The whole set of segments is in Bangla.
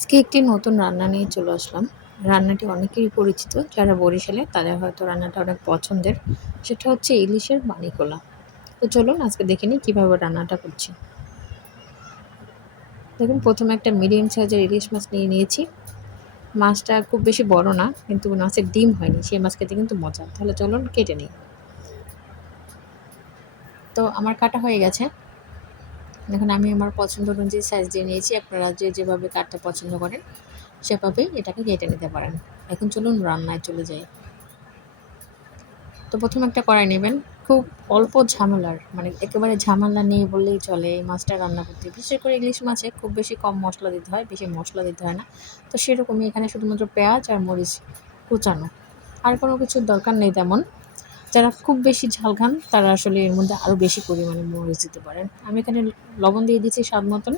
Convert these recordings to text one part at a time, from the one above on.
আজকে একটি নতুন রান্না নিয়ে চলে আসলাম। রান্নাটি অনেকেরই পরিচিত। যারা বরিশালে তাদের হয়তো রান্নাটা অনেক পছন্দের। সেটা হচ্ছে ইলিশের মানিকোলা। তো চলুন আজকে দেখে নিই কীভাবে রান্নাটা করছি। দেখুন প্রথমে একটা মিডিয়াম সাইজের ইলিশ মাছ নিয়ে নিয়েছি। মাছটা খুব বেশি বড় না, কিন্তু মাছের ডিম হয়নি। সেই মাছ খেতে কিন্তু মজা। তাহলে চলুন কেটে নিই। তো আমার কাটা হয়ে গেছে। দেখুন আমি আমার পছন্দ অনুযায়ী সাইজ দিয়ে নিয়েছি। আপনারা যেভাবে কাটতে পছন্দ করেন সেভাবেই এটাকে কেটে নিতে পারেন। এখন চলুন রান্নায় চলে যাই। তো প্রথমে একটা কড়াই নেবেন। খুব অল্প ঝামেলার, মানে একেবারে ঝামেলা নেই বললেই চলে এই মাছটা রান্না করতে। বিশেষ করে ইলিশ মাছে খুব বেশি কম মশলা দিতে হয়, বেশি মশলা দিতে হয় না। তো সেরকমই এখানে শুধুমাত্র পেঁয়াজ আর মরিচ কুচানো, আর কোনো কিছুর দরকার নেই তেমন। যারা খুব বেশি ঝাল খান তারা আসলে এর মধ্যে আরও বেশি পরিমাণে মরিচ দিতে পারেন। আমি এখানে লবণ দিয়ে দিয়েছি স্বাদ মতন,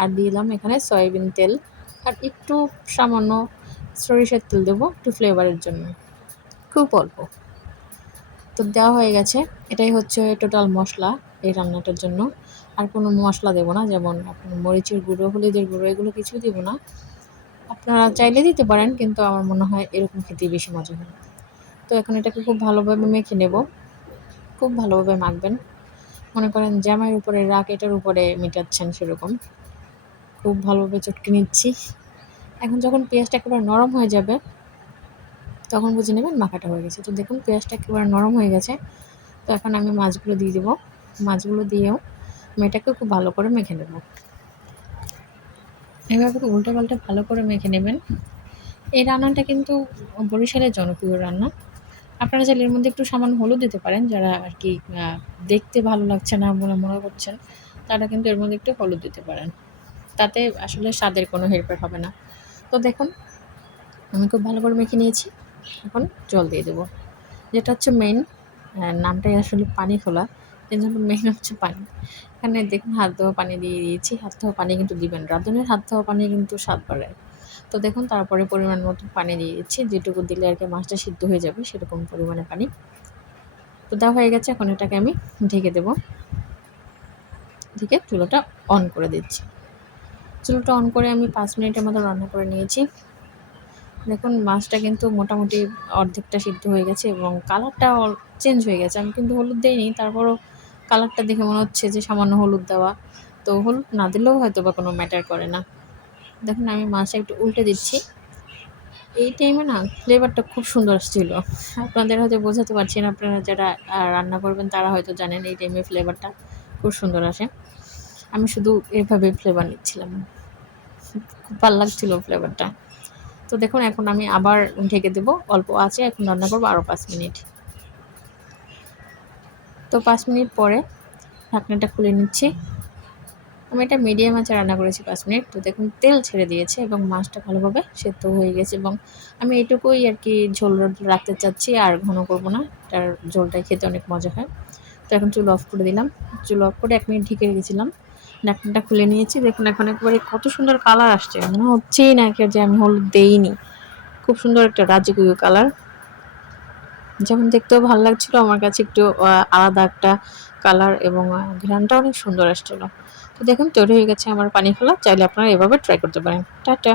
আর দিলাম এখানে সয়াবিন তেল, আর একটু সামান্য সরিষার তেল দেবো একটু ফ্লেভারের জন্য, খুব অল্প। তো দেওয়া হয়ে গেছে। এটাই হচ্ছে টোটাল মশলা এই রান্নাটার জন্য। আর কোনো মশলা দেবো না, যেমন আপনার মরিচের গুঁড়ো, হলুদের গুঁড়ো এগুলো কিছুই দেবো না। আপনারা চাইলে দিতে পারেন, কিন্তু আমার মনে হয় এরকম খেতেই বেশি মজা হয়। তো এখন এটাকে খুব ভালোভাবে মেখে নেব। খুব ভালোভাবে মাখবেন, মনে করেন জামাইয়ের উপরে রাগ এটার উপরে মেটাচ্ছেন সেরকম। খুব ভালোভাবে চটকে নিচ্ছি। এখন যখন পেঁয়াজটা একেবারে নরম হয়ে যাবে তখন বুঝে নেবেন মাখাটা হয়ে গেছে। তো দেখুন পেঁয়াজটা একেবারে নরম হয়ে গেছে। তো এখন আমি মাছগুলো দিয়ে দেবো। মাছগুলো দিয়েও এটাকে খুব ভালো করে মেখে নেব। এভাবে উল্টে পাল্টে ভালো করে মেখে নেবেন। এই রান্নাটা কিন্তু বরিশালের জনপ্রিয় রান্না। আপনারা চাইলে এর মধ্যে একটু সামান্য হলুদ দিতে পারেন। যারা আর কি দেখতে ভালো লাগছে না বলে মনে করছেন, তারা কিন্তু এর মধ্যে একটু হলুদ দিতে পারেন। তাতে আসলে স্বাদের কোনো হেরফের হবে না। তো দেখুন আমি খুব ভালো করে মেখে নিয়েছি। এখন জল দিয়ে দেবো, যেটা হচ্ছে মেইন। নামটাই আসলে পানি খোলা, এর জন্য মেইন হচ্ছে পানি। এখানে দেখুন হাত ধোয়া পানি দিয়ে দিয়েছি। হাত ধোয়া পানি কিন্তু দিবেন, রাঁধুনির হাত ধোয়া পানি কিন্তু স্বাদ বাড়ায়। তো দেখুন তারপরে পরিমাণ মতো পানি দিয়ে দিচ্ছি, যেটুকু দিলে আর কি মাছটা সিদ্ধ হয়ে যাবে সেরকম পরিমাণে পানি। তো দেওয়া হয়ে গেছে। এখন এটাকে আমি ঢেকে দেবো। ঢেকে চুলোটা অন করে দিচ্ছি। চুলোটা অন করে আমি 5 মিনিটের মতো রান্না করে নিয়েছি। দেখুন মাছটা কিন্তু মোটামুটি অর্ধেকটা সিদ্ধ হয়ে গেছে এবং কালারটা চেঞ্জ হয়ে গেছে। আমি কিন্তু হলুদ দেইনি, তারপরও কালারটা দেখে মনে হচ্ছে যে সামান্য হলুদ দেওয়া। তো হলুদ না দিলেও হয়তো বা কোনো ম্যাটার করে না। দেখুন আমি মাছটা একটু উল্টে দিচ্ছি। এই টাইমে না ফ্লেভারটা খুব সুন্দর আসছিল। আপনাদের হয়তো বোঝাতে পারছি না, আপনারা যারা রান্না করবেন তারা হয়তো জানেন এই টাইমে ফ্লেভারটা খুব সুন্দর আসে। আমি শুধু এভাবে ফ্লেভার নিচ্ছিলাম, খুব ভালো লাগছিল ফ্লেভারটা। তো দেখুন এখন আমি আবার ঢেকে দেবো অল্প আঁচে। এখন রান্না করবো আরও 5 মিনিট। তো 5 মিনিট পরে ঢাকনাটা খুলে নিচ্ছি। আমি এটা মিডিয়াম আঁচে রান্না করেছি 5 মিনিট। তো দেখুন তেল ছেড়ে দিয়েছে এবং মাছটা ভালোভাবে সেদ্ধ হয়ে গেছে, এবং আমি এটুকুই আর কি ঝোল রাখতে চাচ্ছি, আর ঘন করবো না। এটার ঝোলটাই খেতে অনেক মজা হয়। তো এখন চুল অফ করে দিলাম। চুল অফ করে 1 মিনিট ঢেকে রেখেছিলাম। ঢাকনাটা খুলে নিয়েছি। দেখুন এখন একেবারে কত সুন্দর কালার আসছে, মনে হচ্ছেই না যে আমি হলুদ দেইনি। খুব সুন্দর একটা রাজকীয় কালার, যেমন দেখতেও ভালো লাগছিল আমার কাছে, একটু আলাদা একটা কালার, এবং ঘ্রাণটা অনেক সুন্দর আসছিল। তো দেখুন তৈরি হয়ে গেছে আমার পানি ফেলা। চাইলে আপনারা এভাবে ট্রাই করতে পারেন। টাটা।